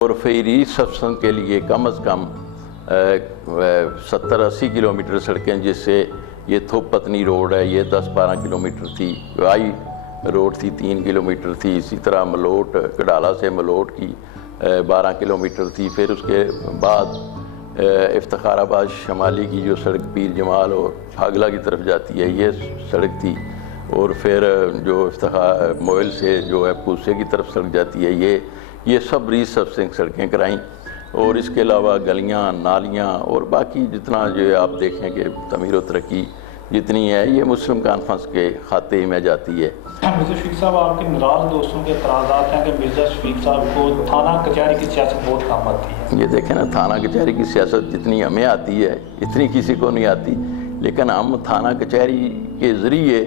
اور فیری ستسنگ کے لیے کم از کم 70-80 کلومیٹر سڑکیں، جس سے یہ تھوپ پتنی روڈ ہے یہ 10-12 کلومیٹر تھی، وائی روڈ تھی 3 کلومیٹر تھی، اسی طرح ملوٹ کڈالہ سے ملوٹ کی 12 کلومیٹر تھی، پھر اس کے بعد افتخار آباد شمالی کی جو سڑک پیر جمال اور پھاگلا کی طرف جاتی ہے یہ سڑک تھی، اور پھر جو افتخار موئل سے جو ہے پوسے کی طرف سڑک جاتی ہے یہ سب ری سرفیسنگ سڑکیں کرائیں، اور اس کے علاوہ گلیاں نالیاں اور باقی جتنا جو آپ دیکھیں کہ تعمیر و ترقی جتنی ہے یہ مسلم کانفرنس کے کھاتے میں جاتی ہے۔ مرزا شفیق صاحب، آپ کے ناراض دوستوں کے اعتراضات ہیں کہ مرزا شفیق صاحب کو تھانہ کچہری کی سیاست بہت کم آتی ہے۔ یہ دیکھیں نا، تھانہ کچہری کی سیاست جتنی ہمیں آتی ہے اتنی کسی کو نہیں آتی، لیکن ہم تھانہ کچہری کے ذریعے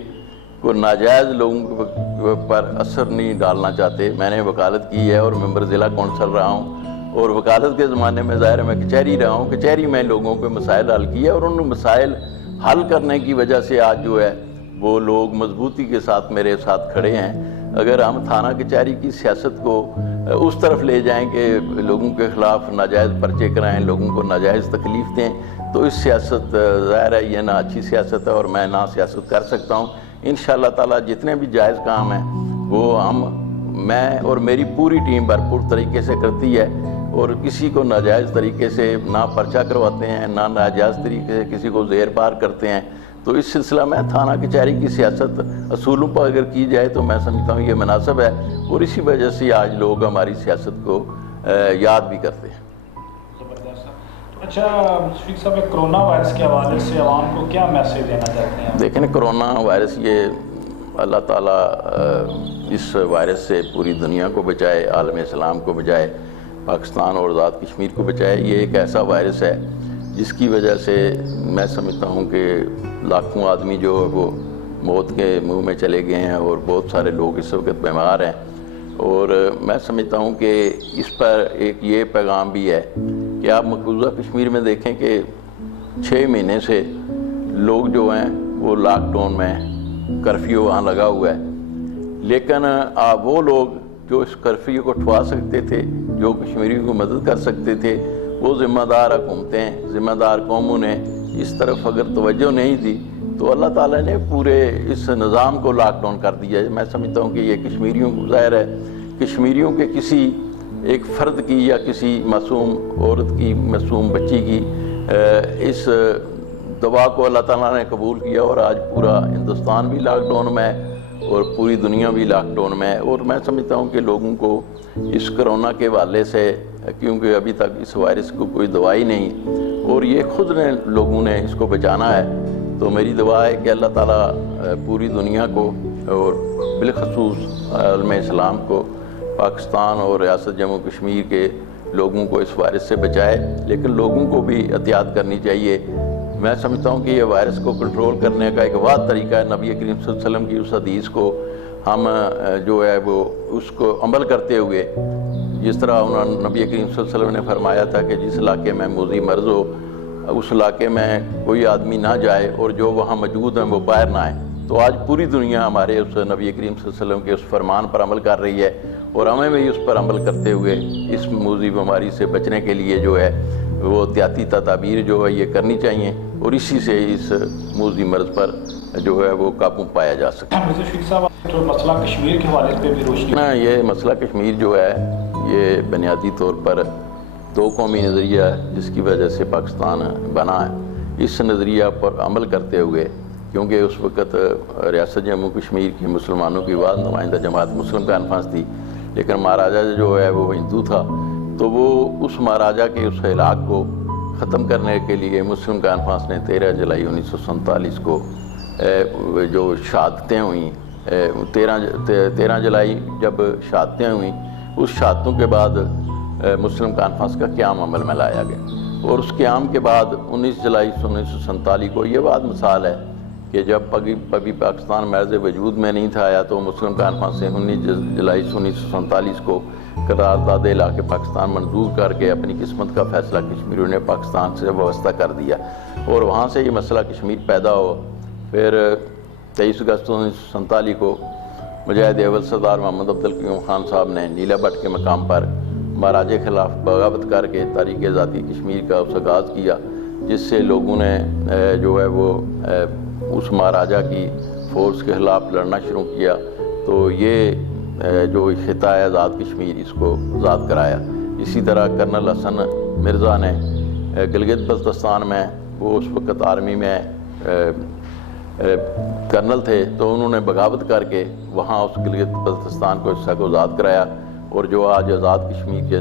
کو ناجائز لوگوں پر اثر نہیں ڈالنا چاہتے۔ میں نے وکالت کی ہے اور ممبر ضلع کونسل رہا ہوں، اور وکالت کے زمانے میں ظاہر ہے میں کچہری رہا ہوں، کچہری میں لوگوں کے مسائل حل کیے، اور ان مسائل حل کرنے کی وجہ سے آج جو ہے وہ لوگ مضبوطی کے ساتھ میرے ساتھ کھڑے ہیں۔ اگر ہم تھانہ کچہری کی سیاست کو اس طرف لے جائیں کہ لوگوں کے خلاف ناجائز پرچے کرائیں، لوگوں کو ناجائز تکلیف دیں، تو اس سیاست ظاہر ہے یہ نہ اچھی سیاست ہے اور میں نہ سیاست کر سکتا ہوں۔ انشاءاللہ تعالیٰ جتنے بھی جائز کام ہیں وہ میں اور میری پوری ٹیم بھرپور طریقے سے کرتی ہے، اور کسی کو ناجائز طریقے سے نہ پرچہ کرواتے ہیں، نہ ناجائز طریقے سے کسی کو زیر پار کرتے ہیں۔ تو اس سلسلہ میں تھانہ کچہری کی سیاست اصولوں پر اگر کی جائے تو میں سمجھتا ہوں یہ مناسب ہے، اور اسی وجہ سے آج لوگ ہماری سیاست کو یاد بھی کرتے ہیں۔ اچھا شفیق صاحب، کرونا وائرس کے حوالے سے عوام کو کیا میسیج دینا چاہتے ہیں؟ دیکھیں کرونا وائرس یہ اللہ تعالیٰ اس وائرس سے پوری دنیا کو بچائے، عالم اسلام کو بچائے، پاکستان اور آزاد کشمیر کو بچائے۔ یہ ایک ایسا وائرس ہے جس کی وجہ سے میں سمجھتا ہوں کہ لاکھوں آدمی جو وہ موت کے منہ میں چلے گئے ہیں، اور بہت سارے لوگ اس وقت بیمار ہیں، اور میں سمجھتا ہوں کہ اس پر ایک یہ پیغام بھی ہے کہ آپ مقبوضہ کشمیر میں دیکھیں کہ 6 مہینے سے لوگ جو ہیں وہ لاک ڈاؤن میں، کرفیو وہاں لگا ہوا ہے، لیکن وہ لوگ جو اس کرفیو کو اٹھوا سکتے تھے، جو کشمیریوں کو مدد کر سکتے تھے، وہ ذمہ دار حکومتیں، ذمہ دار قوموں نے اس طرف اگر توجہ نہیں دی تو اللہ تعالیٰ نے پورے اس نظام کو لاک ڈاؤن کر دیا ہے۔ میں سمجھتا ہوں کہ یہ کشمیریوں کو ظاہر ہے، کشمیریوں کے کسی ایک فرد کی یا کسی معصوم عورت کی، معصوم بچی کی اس دعا کو اللہ تعالیٰ نے قبول کیا، اور آج پورا ہندوستان بھی لاک ڈاؤن میں ہے اور پوری دنیا بھی لاک ڈاؤن میں ہے۔ اور میں سمجھتا ہوں کہ لوگوں کو اس کرونا کے حوالے سے، کیونکہ ابھی تک اس وائرس کو کوئی دوائی نہیں، اور یہ خود نے لوگوں نے اس کو بچانا ہے، تو میری دعا ہے کہ اللہ تعالیٰ پوری دنیا کو اور بالخصوص عالم اسلام کو، پاکستان اور ریاست جموں کشمیر کے لوگوں کو اس وائرس سے بچائے، لیکن لوگوں کو بھی احتیاط کرنی چاہیے۔ میں سمجھتا ہوں کہ یہ وائرس کو کنٹرول کرنے کا ایک واحد طریقہ ہے نبی کریم صلی اللہ علیہ وسلم کی اس حدیث کو ہم جو ہے وہ اس کو عمل کرتے ہوئے، جس طرح نبی کریم صلی اللہ علیہ وسلم نے فرمایا تھا کہ جس علاقے میں موذی مرض ہو اس علاقے میں کوئی آدمی نہ جائے، اور جو وہاں موجود ہیں وہ باہر نہ آئیں۔ تو آج پوری دنیا ہمارے اس نبی کریم صلی اللہ علیہ وسلم کے اس فرمان پر عمل کر رہی ہے، اور ہمیں بھی اس پر عمل کرتے ہوئے اس موذی بیماری سے بچنے کے لیے جو ہے وہ احتیاطی تدابیر جو ہے یہ کرنی چاہیے، اور اسی سے اس موذی مرض پر جو ہے وہ قابو پایا جا سکتا ہے۔ مرزا شفیق صاحب، مسئلہ کشمیر کے حوالے پہ بھی روشنی یہ مسئلہ کشمیر جو ہے یہ بنیادی طور پر 2 قومی نظریہ ہے جس کی وجہ سے پاکستان بنا ہے۔ اس نظریہ پر عمل کرتے ہوئے، کیونکہ اس وقت ریاست جموں کشمیر کی مسلمانوں کی واحد نمائندہ جماعت مسلم کانفرنس تھی، لیکن مہاراجہ جو ہے وہ ہندو تھا، تو وہ اس مہاراجہ کے اس علاق کو ختم کرنے کے لیے مسلم کانفرنس نے 13 جولائی 1947 کو جو شہادتیں ہوئیں، 13 جولائی جب شہادتیں ہوئیں، اس شہادتوں کے بعد مسلم کانفرنس کا قیام عمل میں لایا گیا، اور اس قیام کے بعد 19 جولائی 1947 کو یہ بات مثال ہے کہ جب کبھی پاکستان مرز وجود میں نہیں تھا آیا، تو مسلم کانفرنس سے 19 جولائی 1947 کو قرارداد علاقے پاکستان منظور کر کے اپنی قسمت کا فیصلہ کشمیریوں نے پاکستان سے وابستہ کر دیا، اور وہاں سے یہ مسئلہ کشمیر پیدا ہو۔ پھر 23 اگست 1947 کو مجاہد اول سردار محمد عبدالقیوم خان صاحب نے نیلا بٹ کے مقام پر مہاراجے کے خلاف بغاوت کر کے تحریک آزادی کشمیر کا اس آغاز کیا، جس سے لوگوں نے جو ہے وہ اس مہاراجہ کی فورس کے خلاف لڑنا شروع کیا، تو یہ جو خطہ ہے آزاد کشمیر، اس کو آزاد کرایا۔ اسی طرح کرنل حسن مرزا نے گلگت بلتستان میں، وہ اس وقت آرمی میں کرنل تھے، تو انہوں نے بغاوت کر کے وہاں اس گلگت بلتستان کو حصہ کو آزاد کرایا، اور جو آج آزاد کشمیر کے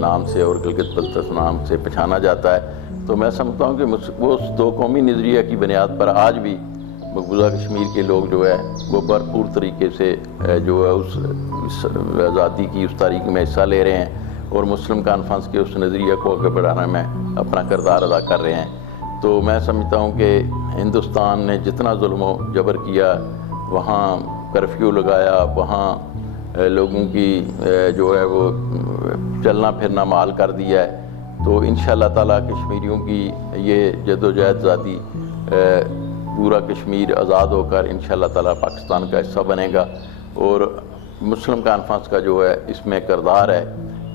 نام سے اور گلگت بلتستان نام سے پہچانا جاتا ہے۔ تو میں سمجھتا ہوں کہ وہ اس دو قومی نظریہ کی بنیاد پر آج بھی مقبوضہ کشمیر کے لوگ جو ہے وہ بھرپور طریقے سے جو ہے اس آزادی کی اس تاریخ میں حصہ لے رہے ہیں، اور مسلم کانفرنس کے اس نظریہ کو آگے بڑھانے میں اپنا کردار ادا کر رہے ہیں۔ تو میں سمجھتا ہوں کہ ہندوستان نے جتنا ظلم و جبر کیا، وہاں کرفیو لگایا، وہاں لوگوں کی جو ہے وہ چلنا پھرنا محال کر دیا ہے، تو انشاءاللہ تعالیٰ کشمیریوں کی یہ جدوجہد آزادی پورا کشمیر آزاد ہو کر انشاءاللہ تعالیٰ پاکستان کا حصہ بنے گا۔ اور مسلم کانفرنس کا جو ہے اس میں کردار ہے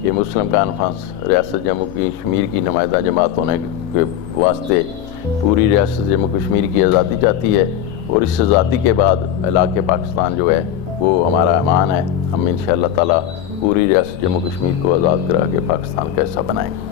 کہ مسلم کانفرنس ریاست جموں کشمیر کی نمائندہ جماعت ہونے کے واسطے پوری ریاست جموں کشمیر کی آزادی چاہتی ہے، اور اس آزادی کے بعد علاقے پاکستان جو ہے وہ ہمارا ایمان ہے، ہم انشاءاللہ تعالیٰ پوری ریاست جموں کشمیر کو آزاد کرا کے پاکستان کا حصہ بنائیں گے۔